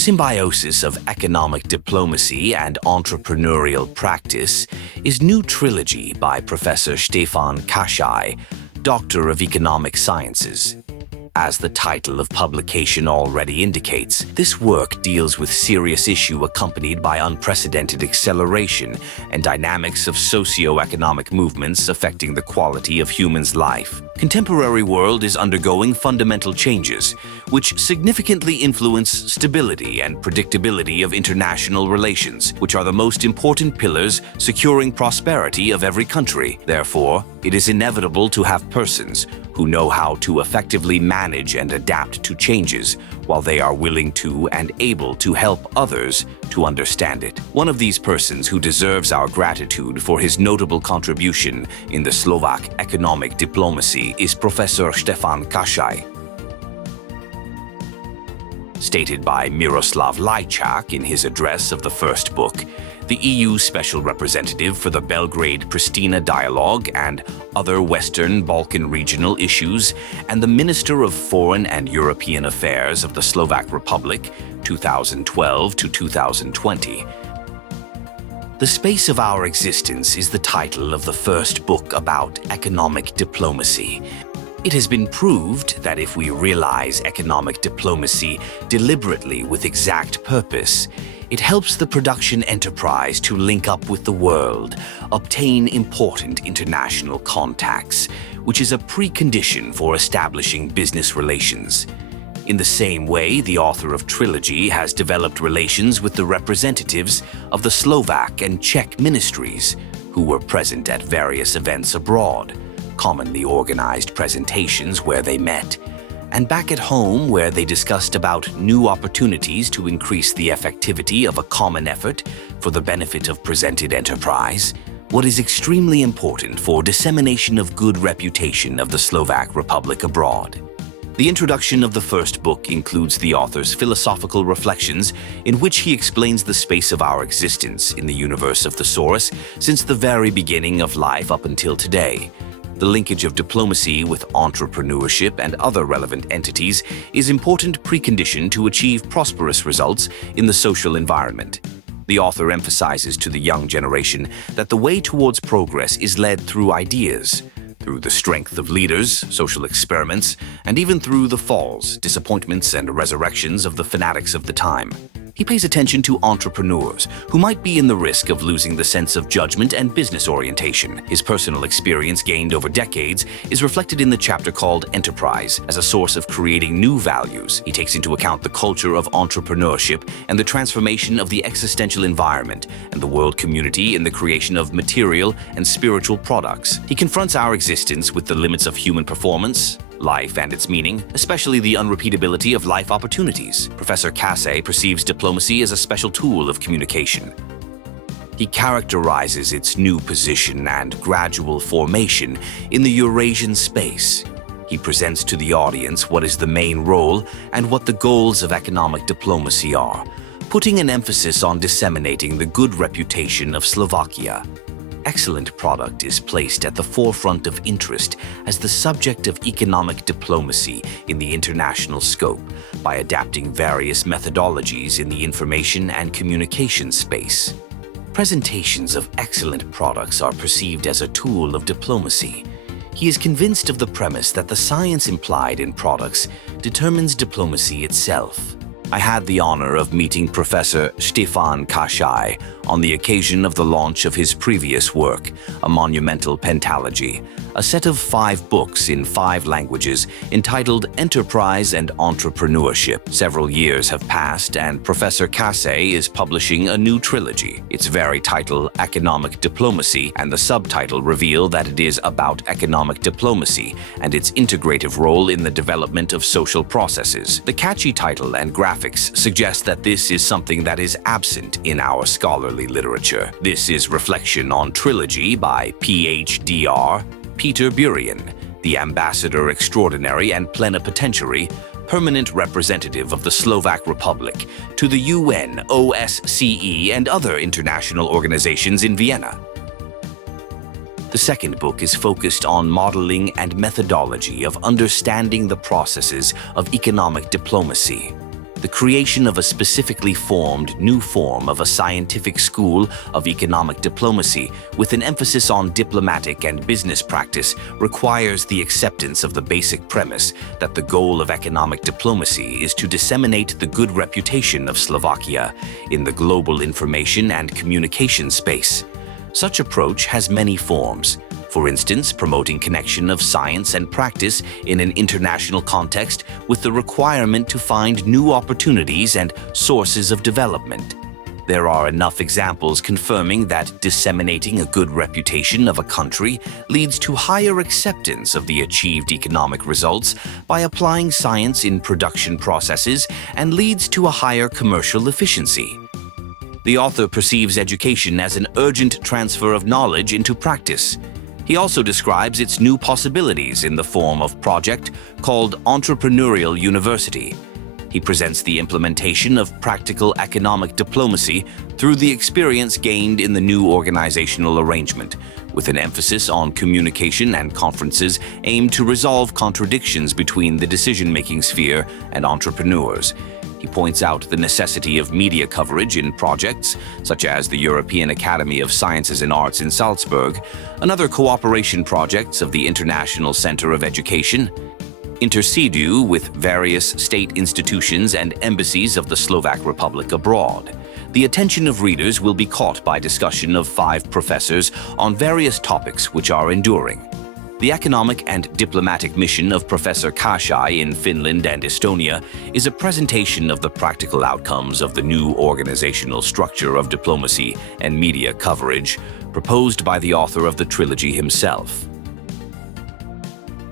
Symbiosis of Economic Diplomacy and Entrepreneurial Practice is new trilogy by Professor Štefan Kassay, Doctor of Economic Sciences. As the title of publication already indicates, this work deals with serious issue accompanied by unprecedented acceleration and dynamics of socio-economic movements affecting the quality of humans' life. Contemporary world is undergoing fundamental changes, which significantly influence stability and predictability of international relations, which are the most important pillars securing prosperity of every country. Therefore, it is inevitable to have persons who know how to effectively manage and adapt to changes, while they are willing to and able to help others to understand it. One of these persons who deserves our gratitude for his notable contribution in the Slovak economic diplomacy is Professor Štefan Kassay. Stated by Miroslav Lajčák in his address of the first book, the EU Special Representative for the Belgrade-Pristina Dialogue and other Western Balkan regional issues, and the Minister of Foreign and European Affairs of the Slovak Republic, 2012 to 2020. The Space of Our Existence is the title of the first book about economic diplomacy. It has been proved that if we realize economic diplomacy deliberately with exact purpose, it helps the production enterprise to link up with the world, obtain important international contacts, which is a precondition for establishing business relations. In the same way, the author of Trilogy has developed relations with the representatives of the Slovak and Czech ministries, who were present at various events abroad, commonly organized presentations where they met, and back at home where they discussed about new opportunities to increase the effectivity of a common effort for the benefit of presented enterprise, what is extremely important for dissemination of good reputation of the Slovak Republic abroad. The introduction of the first book includes the author's philosophical reflections in which he explains the space of our existence in the universe of thesaurus since the very beginning of life up until today. The linkage of diplomacy with entrepreneurship and other relevant entities is important precondition to achieve prosperous results in the social environment. The author emphasizes to the young generation that the way towards progress is led through ideas, through the strength of leaders, social experiments, and even through the falls, disappointments, and resurrections of the fanatics of the time. He pays attention to entrepreneurs who might be in the risk of losing the sense of judgment and business orientation. His personal experience gained over decades is reflected in the chapter called Enterprise as a source of creating new values. He takes into account the culture of entrepreneurship and the transformation of the existential environment and the world community in the creation of material and spiritual products. He confronts our existence with the limits of human performance, life and its meaning, especially the unrepeatability of life opportunities. Professor Kassay perceives diplomacy as a special tool of communication. He characterizes its new position and gradual formation in the Eurasian space. He presents to the audience what is the main role and what the goals of economic diplomacy are, putting an emphasis on disseminating the good reputation of Slovakia. Excellent product is placed at the forefront of interest as the subject of economic diplomacy in the international scope by adapting various methodologies in the information and communication space. Presentations of excellent products are perceived as a tool of diplomacy. He is convinced of the premise that the science implied in products determines diplomacy itself. I had the honor of meeting Professor Štefan Kassay on the occasion of the launch of his previous work, A Monumental Pentalogy, a set of 5 books in 5 languages entitled Enterprise and Entrepreneurship. Several years have passed and Professor Kassay is publishing a new trilogy. Its very title, Economic Diplomacy, and the subtitle reveal that it is about economic diplomacy and its integrative role in the development of social processes. The catchy title and graphics suggest that this is something that is absent in our scholarly literature. This is Reflection on Trilogy by Ph.D.R. Peter Burian, the Ambassador Extraordinary and Plenipotentiary, Permanent Representative of the Slovak Republic to the UN, OSCE, and other international organizations in Vienna. The second book is focused on modeling and methodology of understanding the processes of economic diplomacy. the creation of a specifically formed new form of a scientific school of economic diplomacy with an emphasis on diplomatic and business practice requires the acceptance of the basic premise that the goal of economic diplomacy is to disseminate the good reputation of Slovakia in the global information and communication space. Such approach has many forms. For instance, promoting connection of science and practice in an international context with the requirement to find new opportunities and sources of development. There are enough examples confirming that disseminating a good reputation of a country leads to higher acceptance of the achieved economic results by applying science in production processes and leads to a higher commercial efficiency. The author perceives education as an urgent transfer of knowledge into practice. He also describes its new possibilities in the form of project called Entrepreneurial University. He presents the implementation of practical economic diplomacy through the experience gained in the new organizational arrangement, with an emphasis on communication and conferences aimed to resolve contradictions between the decision-making sphere and entrepreneurs. He points out the necessity of media coverage in projects, such as the European Academy of Sciences and Arts in Salzburg, and other cooperation projects of the International Center of Education, intercedu with various state institutions and embassies of the Slovak Republic abroad. The attention of readers will be caught by discussion of 5 professors on various topics which are enduring. The economic and diplomatic mission of Professor Kassay in Finland and Estonia is a presentation of the practical outcomes of the new organizational structure of diplomacy and media coverage proposed by the author of the trilogy himself.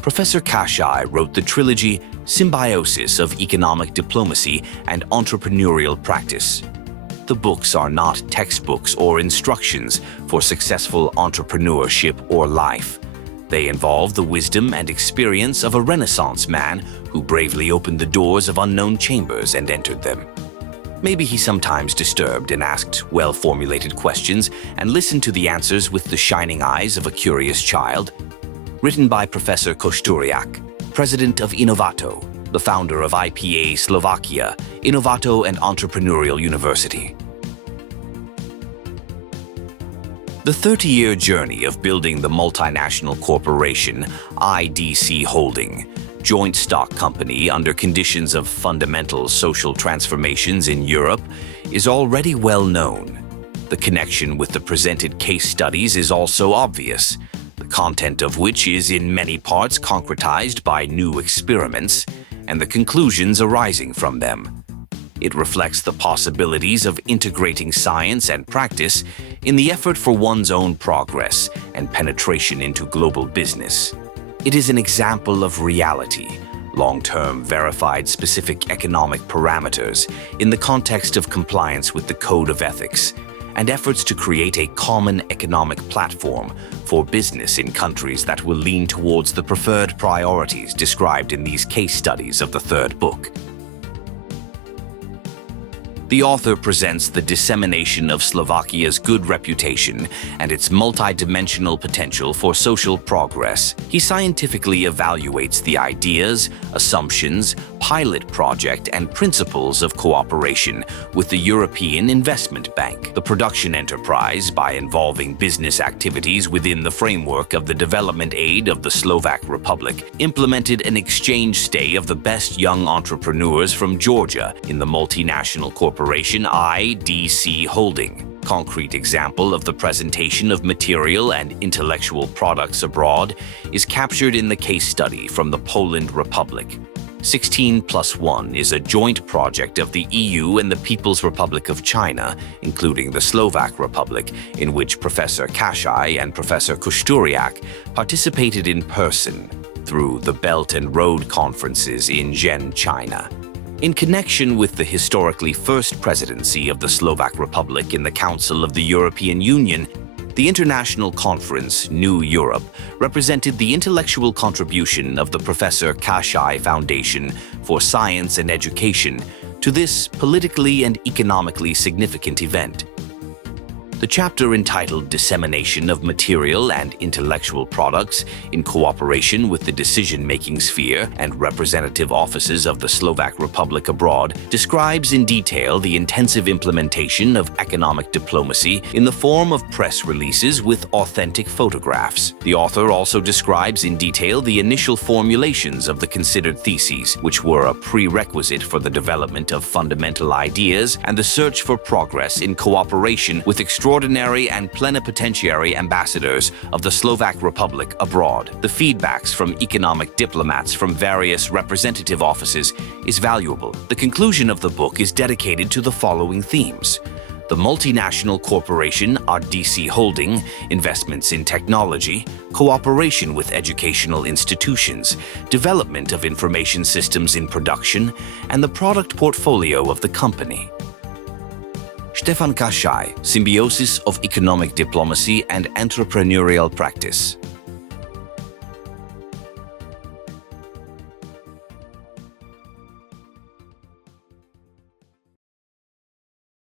Professor Kassay wrote the trilogy Symbiosis of Economic Diplomacy and Entrepreneurial Practice. The books are not textbooks or instructions for successful entrepreneurship or life. They involve the wisdom and experience of a Renaissance man who bravely opened the doors of unknown chambers and entered them. Maybe he sometimes disturbed and asked well-formulated questions and listened to the answers with the shining eyes of a curious child. Written by Professor Košturiak, president of Inovato, the founder of IPA Slovakia, Inovato and Entrepreneurial University. The 30-year journey of building the multinational corporation IDC Holding, joint stock company under conditions of fundamental social transformations in Europe, is already well known. The connection with the presented case studies is also obvious, the content of which is in many parts concretized by new experiments and the conclusions arising from them. It reflects the possibilities of integrating science and practice in the effort for one's own progress and penetration into global business. It is an example of reality, long-term verified specific economic parameters in the context of compliance with the Code of Ethics, and efforts to create a common economic platform for business in countries that will lean towards the preferred priorities described in these case studies of the third book. The author presents the dissemination of Slovakia's good reputation and its multidimensional potential for social progress. He scientifically evaluates the ideas, assumptions, pilot project, and principles of cooperation with the European Investment Bank, the production enterprise, by involving business activities within the framework of the development aid of the Slovak Republic, implemented an exchange stay of the best young entrepreneurs from Georgia in the multinational corporation IDC Holding. Concrete example of the presentation of material and intellectual products abroad is captured in the case study from the Poland Republic. 16+1 is a joint project of the EU and the People's Republic of China, including the Slovak Republic, in which Professor Kassay and Professor Košturiak participated in person through the Belt and Road Conferences in Zhen, China. In connection with the historically first presidency of the Slovak Republic in the Council of the European Union, the International Conference, New Europe, represented the intellectual contribution of the Professor Kassay Foundation for Science and Education to this politically and economically significant event. The chapter entitled Dissemination of Material and Intellectual Products in Cooperation with the Decision-Making Sphere and Representative Offices of the Slovak Republic Abroad describes in detail the intensive implementation of economic diplomacy in the form of press releases with authentic photographs. The author also describes in detail the initial formulations of the considered theses, which were a prerequisite for the development of fundamental ideas and the search for progress in cooperation with extraordinary and plenipotentiary ambassadors of the Slovak Republic abroad. The feedbacks from economic diplomats from various representative offices is valuable. The conclusion of the book is dedicated to the following themes: the multinational corporation RDC Holding, investments in technology, cooperation with educational institutions, development of information systems in production, and the product portfolio of the company. Štefan Kassay, Symbiosis of Economic Diplomacy and Entrepreneurial Practice.